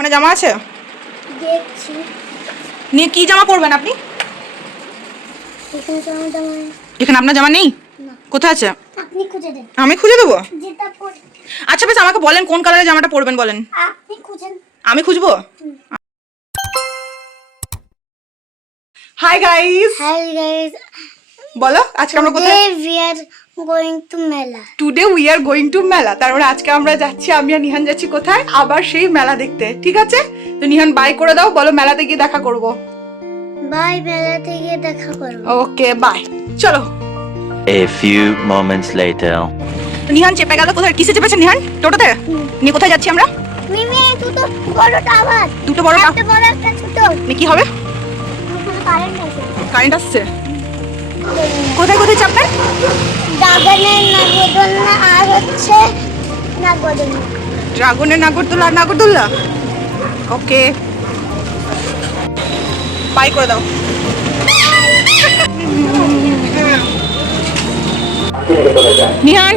ওখানে জামা আছে? দেখছি। নিয়ে কি জামা পরবেন আপনি? এখানে জামা এখানে আপনার জামা নেই? না। কোথায় আছে? আপনি খুঁজে দেন। আমি খুঁজে দেবো? যেটা পরে। আচ্ছা বেশ, আমাকে বলেন কোন কালারের জামাটা পরবেন বলেন। আপনি খুঁজেন। আমি খুঁজবো? Hi guys. Hi guys. বলো আজকে আমরা কোথায়? Today we are going to Mela. Today we are going to মেলা। তার মানে আজকে আমরা যাচ্ছি, আমি আর নিহান যাচ্ছি কোথায়? আবার সেই মেলা দেখতে। ঠিক আছে, তো নিহান বাই করে দাও, বলো মেলাতে গিয়ে দেখা করব। বাই, মেলাতে গিয়ে দেখা করব। ওকে বাই, চলো। A few moments later. Nihan চেপে গেল কোথায়? কিসে চেপেছে নিহান? টোটোতে? নিয়ে কোথায় যাচ্ছি আমরা? মিমি দুটো বড় টাওয়ার। দুটো বড় একটা বড় একটা ছোট। নিয়ে কি হবে? ওখানে কারেন্ট আছে। কারেন্ট আসছে? কোথায় কোথায় চাপবেন? ড্রাগনের নাগরদোলনা আর হচ্ছে নাগরদোলনা। ড্রাগনের নাগরদোলা আর নাগরদোল্লা। ওকে বাই করে দাও। Nihan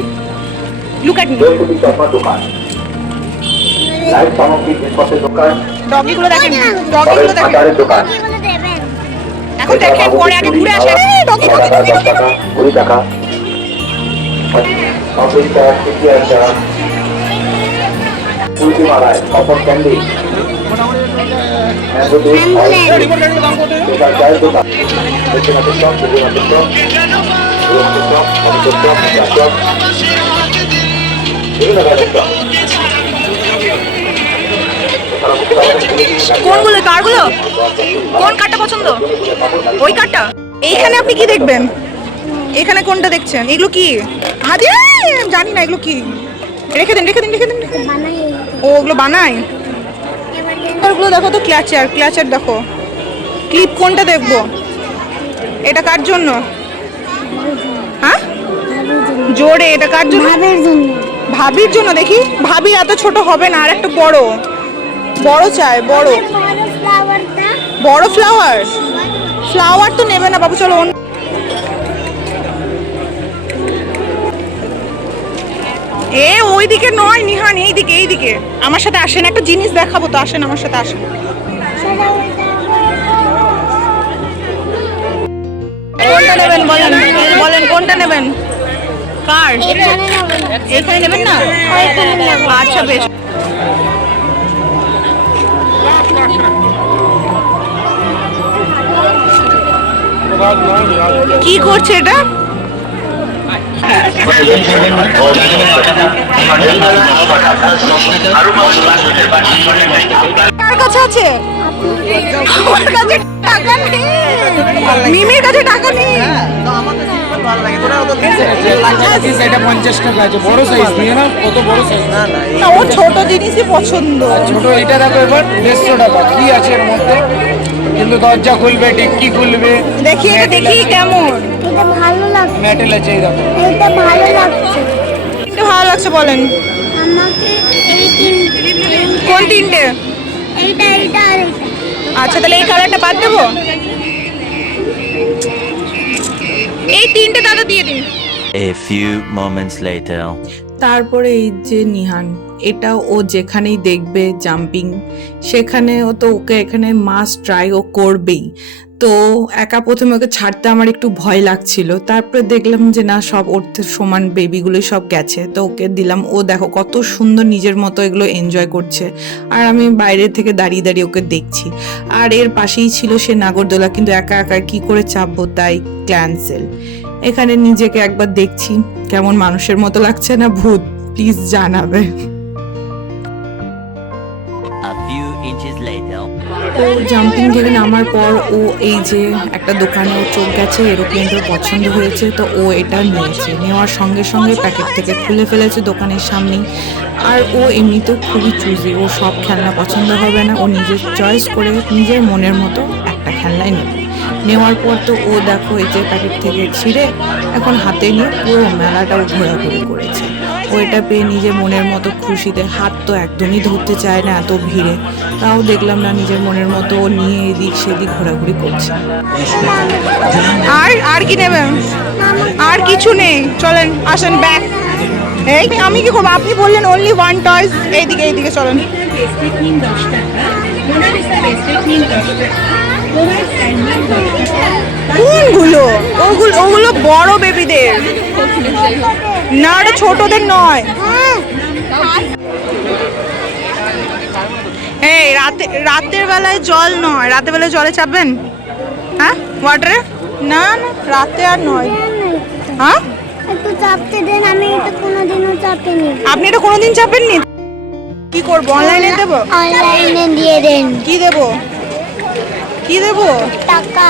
look at me. ডগিগুলো দেখেন, ডগিগুলো দেখেন। এগুলো দেবেন। এখন দেখেন, পরে আগে ঘুরে আসেন। Doggy doggy doggy doggy. 20 টাকা অফিস টাকা কি আছে কুলকি মারায় অফার ক্যান্ডি ম্যাঙ্গো দুধ এটা চাই তো দেখতে মাত্র সব দেখতে মাত্র সব কোনগুলো কারগুলো? কোন কারটা পছন্দ? ওই কারটা? এইখানে আপনি কি দেখবেন? এখানে কোনটা দেখছেন? এগুলো কি? হাদি জানি না এগুলো কি। রেখে দিন রেখে দিন রেখে দিন। বানাই ও ওগুলো বানায়। ওগুলো দেখো তো, ক্লাচার ক্লাচার দেখো। ক্লিপ কোনটা দেখবো? এটা কার জন্য? হ্যাঁ জোরে, এটা কার জন্য? ভাবের জন্য। ভাবির জন্য। দেখি ভাবি এত ছোট হবে না, আর একটু বড় বড় চাই, বড় বড় ফ্লাওয়ারটা। বড় ফ্লাওয়ার। ফ্লাওয়ার তো নেবে না বাবু, চলো। এ ওইদিকে নয় নিহান, এইদিকে এইদিকে। আমার সাথে আসেন, একটা জিনিস দেখাবো তো, আসেন আমার সাথে আসেন। কোনটা নেবেন বলেন, বলেন কোনটা নেবেন? কার? এখানে নেবেন না? আচ্ছা বেশ। কি করছে এটা? কার কাছে আছে? আমার কাছে টাকা নেই, মিমির কাছে টাকা নেই। এটা 50 টাকা আছে, বড় সাইজ নিয়ে না, কত বড় সাইজ। না না, ওর ছোট জিনিসই পছন্দ। ছোট এটা দেখো এবার 150 টাকা। কি আছে এর মধ্যে? কিন্তু দরজা খুলবে, ডিক্কি খুলবে। দেখি এটা, দেখি কেমন। এটা ভালো লাগছে। মেটেল আছে এই দেখো। এটা ভালো লাগছে। এটা ভালো লাগছে বলেন। আমাকে এই কোন তিনটে? এইটা এইটা আর এইটা। আচ্ছা তাহলে এই কালারটা বাদ দেবো। এই তিনটে দাদা দিয়ে দিন। A few moments later. তারপরে এই যে নিহান, এটা ও যেখানেই দেখবে জাম্পিং, সেখানে ও তো ওকে এখানে মাস্ট ট্রাই ও করবেই। তো একা প্রথমে ওকে ছাড়তে আমার একটু ভয় লাগছিল, তারপরে দেখলাম যে না, সব ওর সমান বেবিগুলোই সব গেছে, তো ওকে দিলাম। ও দেখো কত সুন্দর নিজের মতো এগুলো এনজয় করছে, আর আমি বাইরে থেকে দাঁড়িয়ে দাঁড়িয়ে ওকে দেখছি। আর এর পাশেই ছিল সে নাগরদোলা, কিন্তু একা একা কি করে চাপবো, তাই ক্যান্সেল। এখানে নিজেকে একবার দেখছি কেমন মানুষের মতো লাগছে না ভূত, প্লিজ জানাবে। A few inches later. ও জাম্পিং থেকে নামার পর ও এই যে একটা দোকানে ও চোখ গেছে, এরোপ্লেনটা পছন্দ হয়েছে, তো ও এটা নিয়েছে। নেওয়ার সঙ্গে সঙ্গে প্যাকেট থেকে খুলে ফেলেছে দোকানের সামনেই। আর ও এমনিতেও খুবই চুজি, ও সব খেলনা পছন্দ হবে না, ও নিজের চয়েস করে নিজের মনের মতো একটা খেলনাই নেবে। নেওয়ার পর তো ও দেখো এই যে প্যাকেট থেকে ছিঁড়ে এখন হাতে নিয়ে পুরো মেলাটাও ঘোরাঘুরি করেছে। ও এটা পেয়ে নিজের মনের মতো খুশিতে, হাত তো একদমই ধরতে চায় না এত ভিড়ে, তাও দেখলাম না নিজের মনের মতো ও নিয়ে এদিক সেদিক ঘোরাঘুরি করছে। আর আর কি নেবেন? আর কিছু নেই, চলেন আসেন ব্যাক। এই আমি কি করবো? আপনি বললেন অনলি ওয়ান টয়েস। এইদিকে চলেন। কোনগুলো? ওগুলো বড় বেবিদের না, ওটা ছোটদের নয়। এই রাতের বেলায় জল নয়, রাতের বেলায় জলে চাপবেন? হ্যাঁ, ওয়াটারে? না না, রাতে আর নয়। হ্যাঁ, একটু চাপতে দেন, আমি এটা কোনোদিনও চাপিনি। আপনি এটা কোনোদিন চাপেননি? কি করবো, অনলাইনে দেবো? অনলাইনে দিয়ে দেন। কি দেবো? কি দেবো? টাকা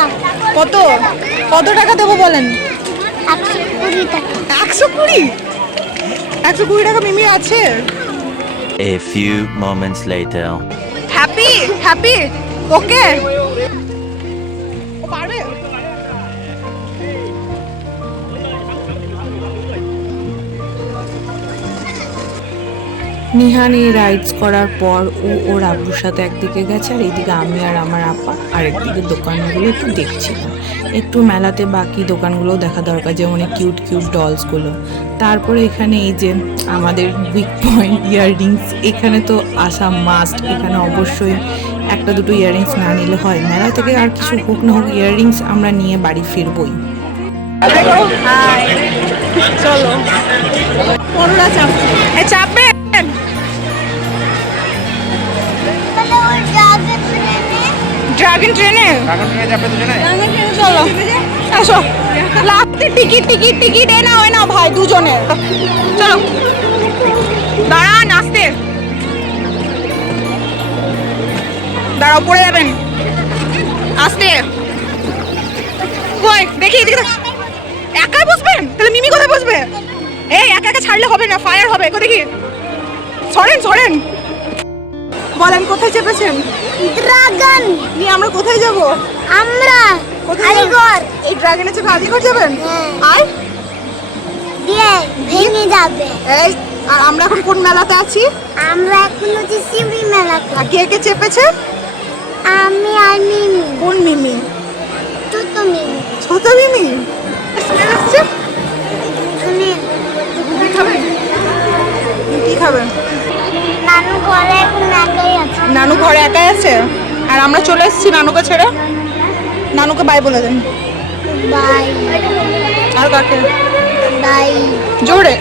কত টাকা দেবো বলেন? 120 টাকা। 120? 120 টাকা মিমি আছে? A few moments later. Happy okay ও পারবে? নিহান এই রাইডস করার পর ও ওর আব্বুর সাথে একদিকে গেছে, আর এইদিকে আমি আর আমার আপা আরেকদিকে দোকানগুলো একটু দেখছিলাম। একটু মেলাতে বাকি দোকানগুলো দেখা দরকার, যেমন কিউট ডলসগুলো। তারপরে এখানে এই যে আমাদের উইক পয়েন্ট ইয়াররিংস, এখানে তো আসা মাস্ট। এখানে অবশ্যই একটা দুটো ইয়াররিংস না নিলে হয়। মেলা থেকে আর কিছু হোক না হোক ইয়াররিংস আমরা নিয়ে বাড়ি ফিরবই। চলো কোনটা চাপবে? ড্রাগন ট্রেনে চলো, আসো। লাস্টে টিকিট এ নাও ভাই, দুজনের। চলো, দাঁড়ান, আসতে দাঁড়াও, পড়ে যাবেন। আসতে, কই দেখি এদিকে। একাই বসবেন? তাহলে মিমি কোথায় বসবে? এই একা ছাড়লে হবে না, ফায়ার হবে। দেখি, সরেন। বলেন কোথায় চেপেছেন? ড্রাগন নিয়ে আমরা কোথায় যাব? আমরা কোথায় যাব? আলিগড়। এই ড্রাগনে চেপে আলিগড় যাবেন? হ্যাঁ। আর দিয়ে ভেঙে যাবে। এই, আর আমরা এখন কোন মেলাতে আছি? আমরা এখন হচ্ছে শিউরি মেলাতে। আর কে চেপেছে? আমি আর মিমি। কোন মিমি? ছোট মিমি। ছোট মিমি স্মেল আসছে। শুনে কি খাবেন? নানু ঘরে এখন একাই আছে। নানু ঘরে একাই আছে, আর আমরা চলে এসেছি নানুকে ছেড়ে। নানুকে বাই বলে দেন। বাই। আর কাকে? বাই। জোরে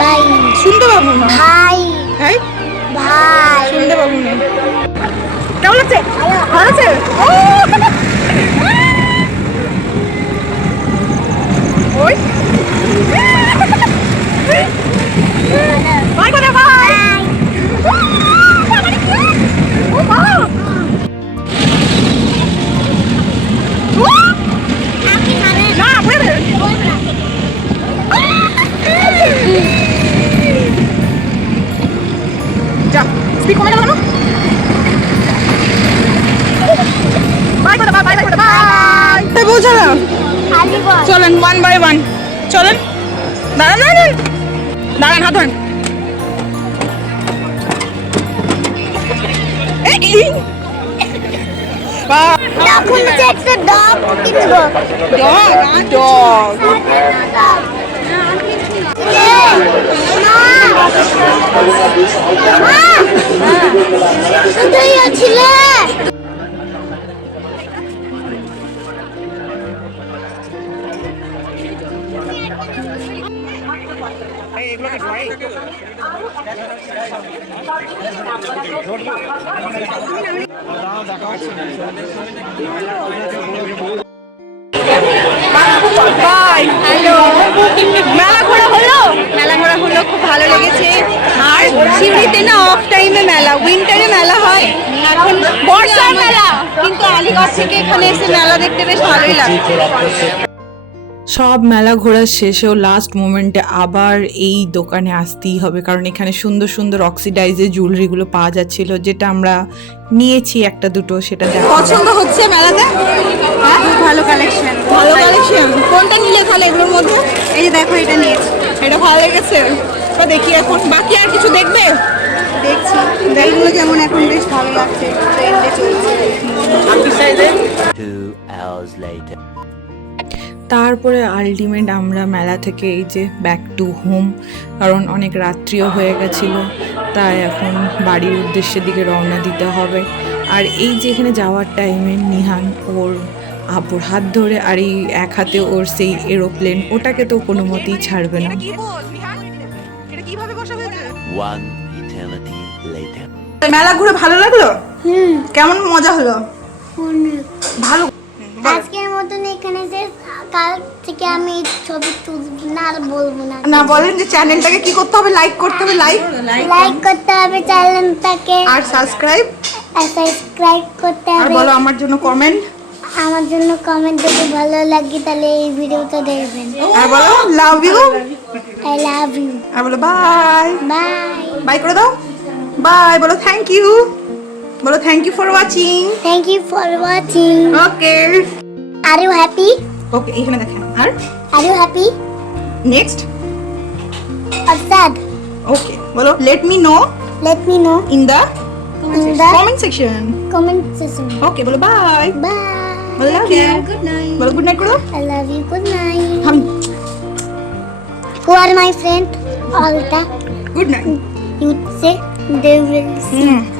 বাই। শুনতে পাবো না। ভাই। এই, ভাই। শুনতে পাবো না। কেমন লাগছে? ভালো আছে? ওই বাই করে বাই। ও মা, না পড়ে যা, স্পিড কমে গেল। বাই করে বাই বলছো না? আলিগড়। চলেন 1 by 1 চলেন। দাঁড়ান, হাত ধরেন। এখন হচ্ছে একটা ডগ কিনবো। ডগ কোথায় আছিলে? বাই। হ্যালো, মেলা ঘোরা হলো, খুব ভালো লেগেছে। আর শিউরিতে না অফ টাইমে মেলা, উইন্টারে মেলা হয়, এখন বর্ষার মেলা, কিন্তু আলিগড় থেকে এখানে এসে মেলা দেখতে বেশ ভালোই লাগছে। সব মেলা ঘোরা শেষেও লাস্ট মোমেন্টে আবার এই দোকানে আসতেই হবে, কারণ এখানে সুন্দর অক্সিডাইজের জুয়েলারিগুলো পাওয়া যাচ্ছিল, যেটা আমরা নিয়েছি একটা দুটো। সেটা দেখা পছন্দ হচ্ছে মেলাতে? হ্যাঁ, ভালো কালেকশন। কোনটা নিলে তাহলে এগুলোর মধ্যে? এই যে দেখো, এটা নিয়েছি। এটা ভালো লেগেছে। তো দেখি এখন বাকি আর কিছু দেখবে? দেখছি, এগুলো যেমন এখন বেশ ভালো লাগছে, ট্রেন্ডে চলছে। 2 hours later. তারপরে আলটিমেট আমরা মেলা থেকে এই যে ব্যাক টু হোম, কারণ অনেক রাত্রিও হয়ে গেছিলো, তাই এখন বাড়ির উদ্দেশ্যের দিকে রওনা দিতে হবে। আর এই যে এখানে যাওয়ার টাইমে নিহান ওর আপুর হাত ধরে, আর এই এক হাতে ওর সেই এরোপ্লেন, ওটাকে তো কোনো মতেই ছাড়বে না। এটা কিভাবে বসা হয়েছে? One eternity later. মেলা ঘুরে ভালো লাগলো? কেমন মজা হলো? অনেক ভালো। আজকের মতন এখানে শেষ। কাল থেকে আমি ছবি তুলব না আর বলবো না। না, বলেন যে চ্যানেলটাকে কি করতে হবে? লাইক করতে হবে, লাইক করতে হবে চ্যানেলটাকে, আর সাবস্ক্রাইব, আর সাবস্ক্রাইব করতে আর হবে। বলো আমার জন্য কমেন্ট, আমার জন্য কমেন্ট যদি ভালো লাগে তাহলে এই ভিডিওটা দেখবেন। আর বলো love you, I love you. আর বলো বাই। বাই। বাই করে দাও। বাই বলো, থ্যাংক ইউ বলো, thank you for watching. Thank you for watching. Okay are you happy? Okay, এখানে দেখেন। আর আর ইউ হ্যাপি নেক্সট আর স্যাড? ওকে বলো, let me know let me know in the in the comment section. Comment section. Okay বলো bye. Bye. বলো love you. Good night বলো, good night করো। I love you. Good night. হাম Who are my friends? All the good night. you say they will see.